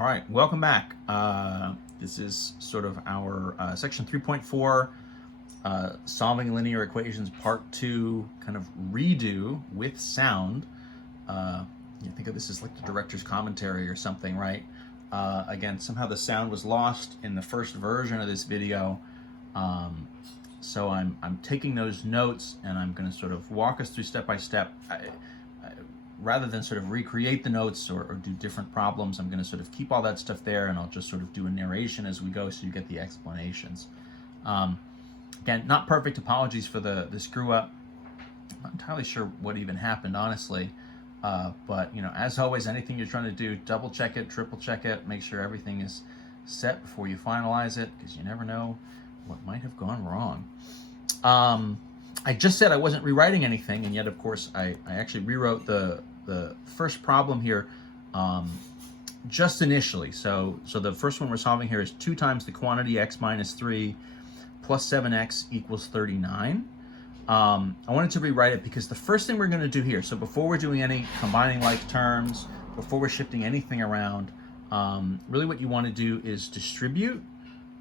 All right, welcome back. This is sort of our section 3.4, solving linear equations part 2 kind of redo with sound. You think of this as like the director's commentary or something, right? Again, somehow the sound was lost in the first version of this video. So I'm taking those notes and I'm going to sort of walk us through step by step. Rather than sort of recreate the notes or do different problems, I'm going to sort of keep all that stuff there, and I'll just sort of do a narration as we go so you get the explanations. Again, not perfect. Apologies for the screw up. I'm not entirely sure what even happened, honestly. But, you know, as always, anything you're trying to do, double check it, triple check it, make sure everything is set before you finalize it, because you never know what might have gone wrong. I just said I wasn't rewriting anything, and yet, of course, I actually rewrote the first problem here just initially. So the first one we're solving here is 2 times the quantity x minus 3 plus 7x equals 39. I wanted to rewrite it because the first thing we're going to do here, so before we're doing any combining like terms, before we're shifting anything around, really what you want to do is distribute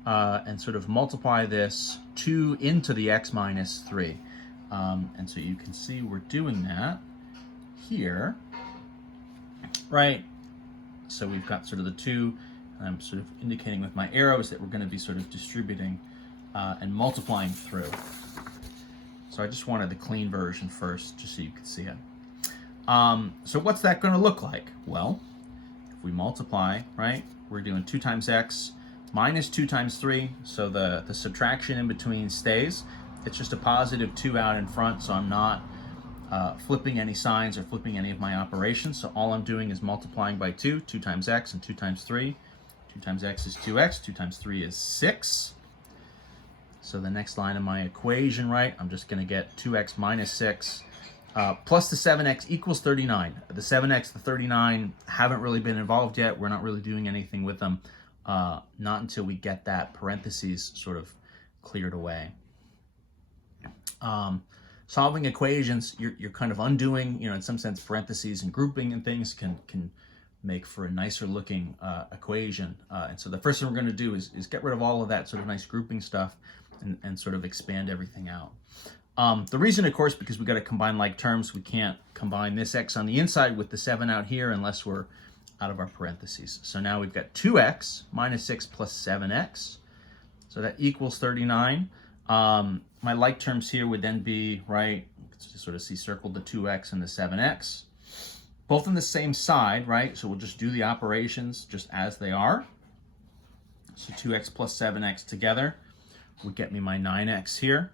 and sort of multiply this 2 into the x minus 3. And so you can see we're doing that here, right? So we've got sort of the 2, and I'm sort of indicating with my arrows that we're going to be sort of distributing and multiplying through. So I just wanted the clean version first, just so you can see it. So what's that going to look like? Well, if we multiply, right, we're doing 2 times x minus 2 times 3, so the subtraction in between stays. It's just a positive 2 out in front, so I'm not flipping any signs or flipping any of my operations. So all I'm doing is multiplying by 2 times x and 2 times 3. 2 times x is 2x, 2 times 3 is 6. So the next line of my equation, right, I'm just going to get 2x minus 6 plus the 7x equals 39. The 7x, the 39 haven't really been involved yet. We're not really doing anything with them, not until we get that parentheses sort of cleared away. Solving equations, you're kind of undoing, you know, in some sense, parentheses and grouping and things can make for a nicer looking equation. And so the first thing we're going to do is get rid of all of that sort of nice grouping stuff and sort of expand everything out. The reason, of course, because we got to combine like terms, we can't combine this x on the inside with the 7 out here unless we're out of our parentheses. So now we've got 2x minus 6 plus 7x. So that equals 39. My like terms here would then be, right, let's sort of see circled the 2x and the 7x. Both on the same side, right? So we'll just do the operations just as they are. So 2x plus 7x together would get me my 9x here.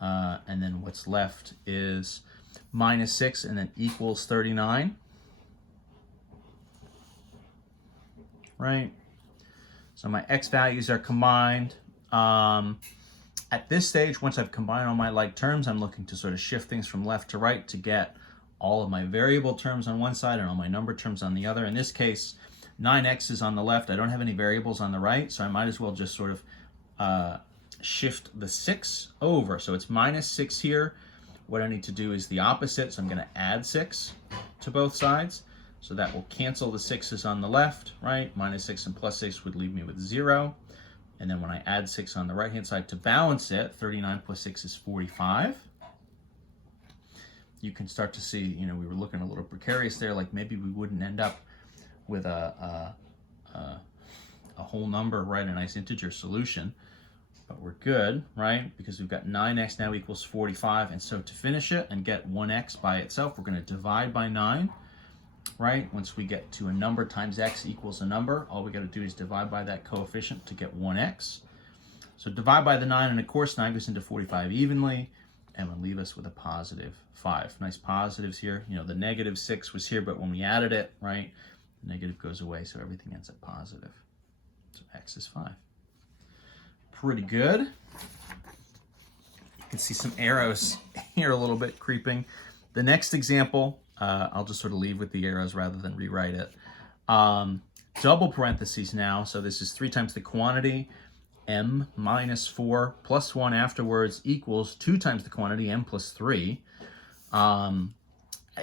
And then what's left is minus 6 and then equals 39. Right? So my x values are combined. At this stage, once I've combined all my like terms, I'm looking to sort of shift things from left to right to get all of my variable terms on one side and all my number terms on the other. In this case, 9x is on the left. I don't have any variables on the right, so I might as well just sort of shift the 6 over. So it's minus 6 here. What I need to do is the opposite, so I'm going to add 6 to both sides. So that will cancel the 6's on the left, right? Minus 6 and plus 6 would leave me with 0. And then when I add 6 on the right-hand side to balance it, 39 plus 6 is 45. You can start to see, you know, we were looking a little precarious there, like maybe we wouldn't end up with a whole number, right, a nice integer solution. But we're good, right, because we've got 9x now equals 45. And so to finish it and get 1x by itself, we're going to divide by 9. Right? Once we get to a number times x equals a number, all we got to do is divide by that coefficient to get 1x. So divide by the 9, and of course 9 goes into 45 evenly, and will leave us with a positive 5. Nice positives here. You know, the negative 6 was here, but when we added it, right, the negative goes away, so everything ends up positive. So x is 5. Pretty good. You can see some arrows here a little bit creeping. The next example, I'll just sort of leave with the arrows rather than rewrite it. Double parentheses now, so this is 3 times the quantity, m minus 4 plus 1 afterwards equals 2 times the quantity, m plus 3.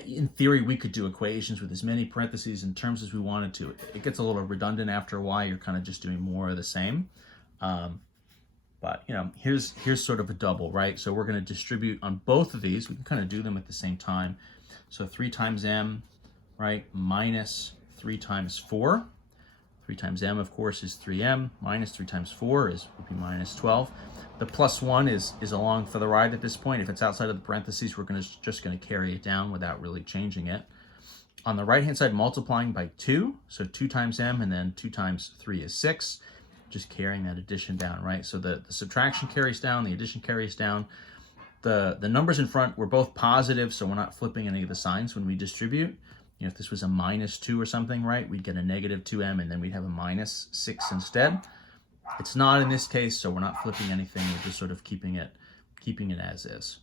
in theory, we could do equations with as many parentheses and terms as we wanted to. It gets a little redundant after a while. You're kind of just doing more of the same. But here's sort of a double, right? So we're going to distribute on both of these. We can kind of do them at the same time. So 3 times m, right, minus 3 times 4. 3 times m, of course, is 3m. Minus 3 times 4 would be minus 12. The plus 1 is along for the ride at this point. If it's outside of the parentheses, we're just going to carry it down without really changing it. On the right-hand side, multiplying by 2. So 2 times m, and then 2 times 3 is 6. Just carrying that addition down, right? So the subtraction carries down, the addition carries down. The numbers in front were both positive, so we're not flipping any of the signs when we distribute. If this was a minus 2 or something, right, we'd get a negative 2m, and then we'd have a minus 6 instead. It's not in this case, so we're not flipping anything. We're just sort of keeping it as is.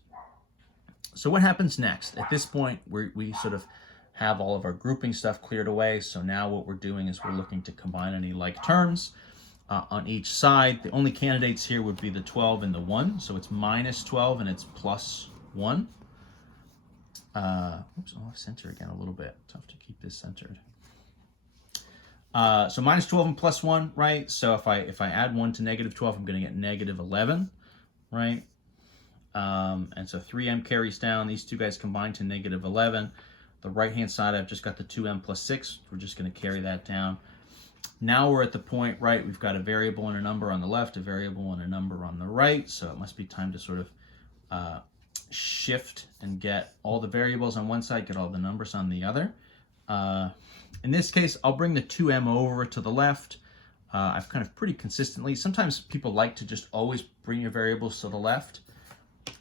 So what happens next? At this point, we sort of have all of our grouping stuff cleared away. So now what we're doing is we're looking to combine any like terms on each side. The only candidates here would be the 12 and the 1. So it's minus 12 and it's plus 1. Oops, I'll center again a little bit. Tough to keep this centered. So minus 12 and plus 1, right? So if I add 1 to negative 12, I'm going to get negative 11, right? And so 3m carries down. These two guys combine to negative 11. The right-hand side, I've just got the 2m plus 6. We're just going to carry that down. Now we're at the point, right, we've got a variable and a number on the left, a variable and a number on the right. So it must be time to sort of shift and get all the variables on one side, get all the numbers on the other. In this case, I'll bring the 2m over to the left. I've kind of pretty consistently, sometimes people like to just always bring your variables to the left.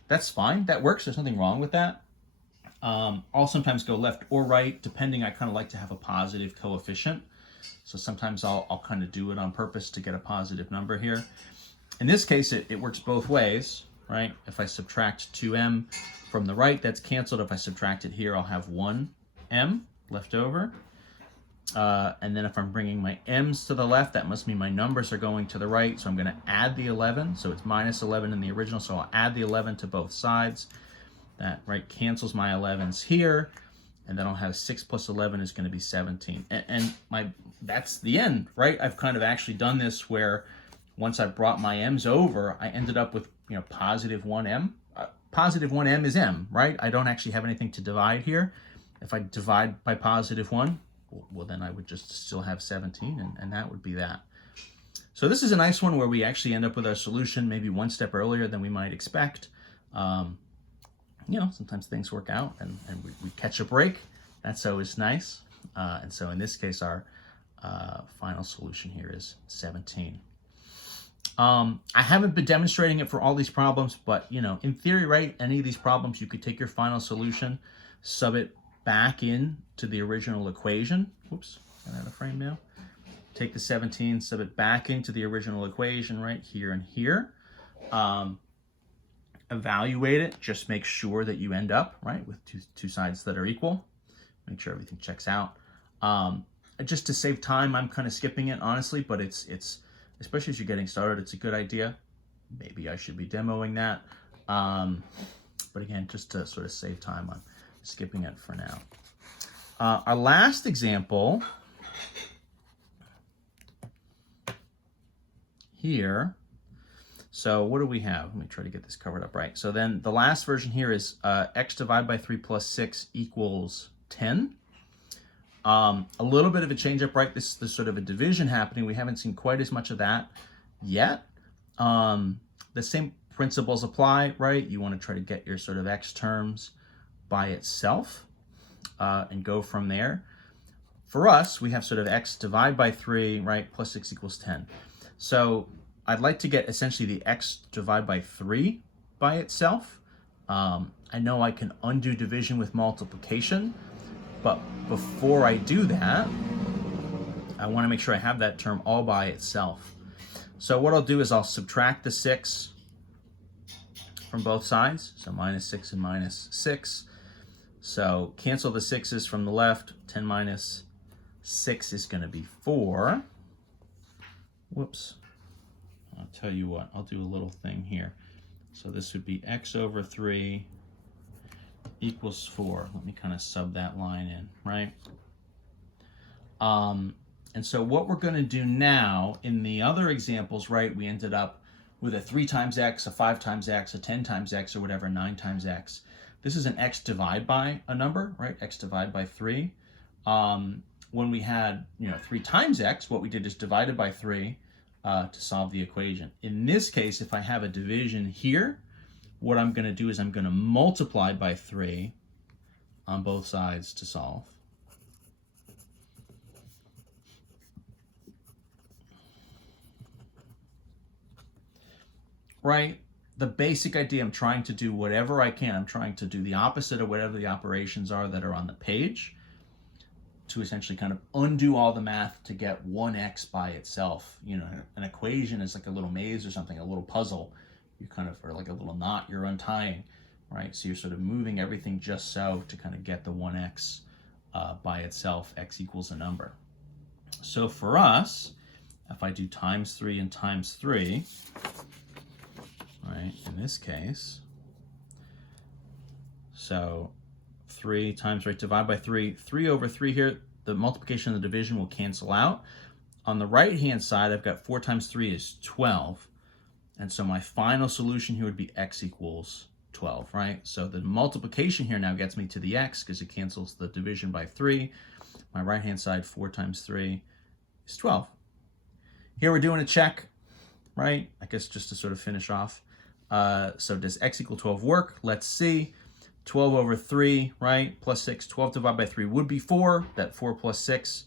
That's fine, that works, there's nothing wrong with that. I'll sometimes go left or right, depending. I kind of like to have a positive coefficient. So sometimes I'll kind of do it on purpose to get a positive number here. In this case, it works both ways, right? If I subtract 2m from the right, that's canceled. If I subtract it here, I'll have 1m left over. And then if I'm bringing my m's to the left, that must mean my numbers are going to the right. So I'm going to add the 11. So it's minus 11 in the original. So I'll add the 11 to both sides. That, right, cancels my 11's here. And then I'll have 6 plus 11 is going to be 17. And that's the end, right? I've kind of actually done this where once I brought my m's over, I ended up with, positive 1m. Positive 1m is m, right? I don't actually have anything to divide here. If I divide by positive 1, well, then I would just still have 17, and that would be that. So this is a nice one where we actually end up with our solution maybe one step earlier than we might expect. Sometimes things work out and we catch a break. That's always nice. And so in this case, our final solution here is 17. I haven't been demonstrating it for all these problems, but in theory, right, any of these problems, you could take your final solution, sub it back in to the original equation. Whoops, got out of frame now. Take the 17, sub it back into the original equation right here and here. Evaluate it, just make sure that you end up, right, with two sides that are equal. Make sure everything checks out. Just to save time, I'm kind of skipping it, honestly, but it's especially as you're getting started, it's a good idea. Maybe I should be demoing that. But again, just to sort of save time, I'm skipping it for now. Our last example here. So what do we have? Let me try to get this covered up right. So then the last version here is x divided by 3 plus 6 equals 10. A little bit of a change up, right? This is sort of a division happening. We haven't seen quite as much of that yet. The same principles apply, right? You want to try to get your sort of x terms by itself and go from there. For us, we have sort of x divided by 3, right, plus 6 equals 10. So I'd like to get essentially the x divided by 3 by itself. I know I can undo division with multiplication, but before I do that, I want to make sure I have that term all by itself. So what I'll do is I'll subtract the 6 from both sides, so minus 6 and minus 6. So cancel the 6's from the left. 10 minus 6 is going to be 4. Whoops. I'll tell you what, I'll do a little thing here. So this would be x over 3 equals 4. Let me kind of sub that line in, right? And so what we're going to do now, in the other examples, right, we ended up with a 3 times x, a 5 times x, a 10 times x, or whatever, 9 times x. This is an x divide by a number, right? X divide by 3. When we had, 3 times x, what we did is divided by 3 to solve the equation. In this case, if I have a division here, what I'm going to do is I'm going to multiply by 3 on both sides to solve. Right? The basic idea, I'm trying to do whatever I can. I'm trying to do the opposite of whatever the operations are that are on the page to essentially kind of undo all the math to get 1x by itself. An equation is like a little maze or something, a little puzzle. You kind of, or like a little knot you're untying, right? So you're sort of moving everything just so to kind of get the 1x by itself, x equals a number. So for us, if I do times 3 and times 3, right, in this case, so 3 times, right, divide by 3, 3 over 3 here, the multiplication and the division will cancel out. On the right-hand side, I've got 4 times 3 is 12. And so my final solution here would be x equals 12, right? So the multiplication here now gets me to the x because it cancels the division by 3. My right-hand side, 4 times 3 is 12. Here we're doing a check, right? I guess just to sort of finish off. So does x equal 12 work? Let's see. 12 over 3, right? Plus 6. 12 divided by 3 would be 4. That 4 plus 6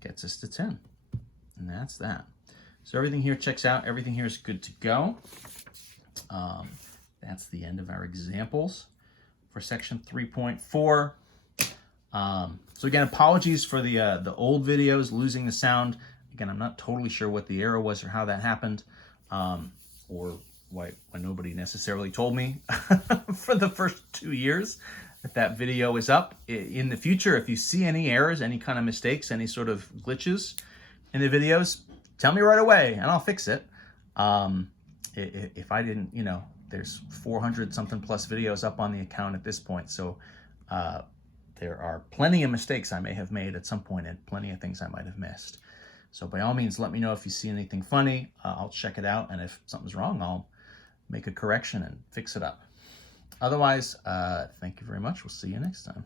gets us to 10. And that's that. So everything here checks out. Everything here is good to go. That's the end of our examples for section 3.4. So again, apologies for the old videos losing the sound. Again, I'm not totally sure what the error was or how that happened, or why nobody necessarily told me for the first 2 years that video is up. In the future, if you see any errors, any kind of mistakes, any sort of glitches in the videos, tell me right away and I'll fix it. If I didn't, there's 400 something plus videos up on the account at this point. So there are plenty of mistakes I may have made at some point and plenty of things I might have missed. So by all means, let me know if you see anything funny. I'll check it out. And if something's wrong, I'll make a correction and fix it up. Otherwise, thank you very much. We'll see you next time.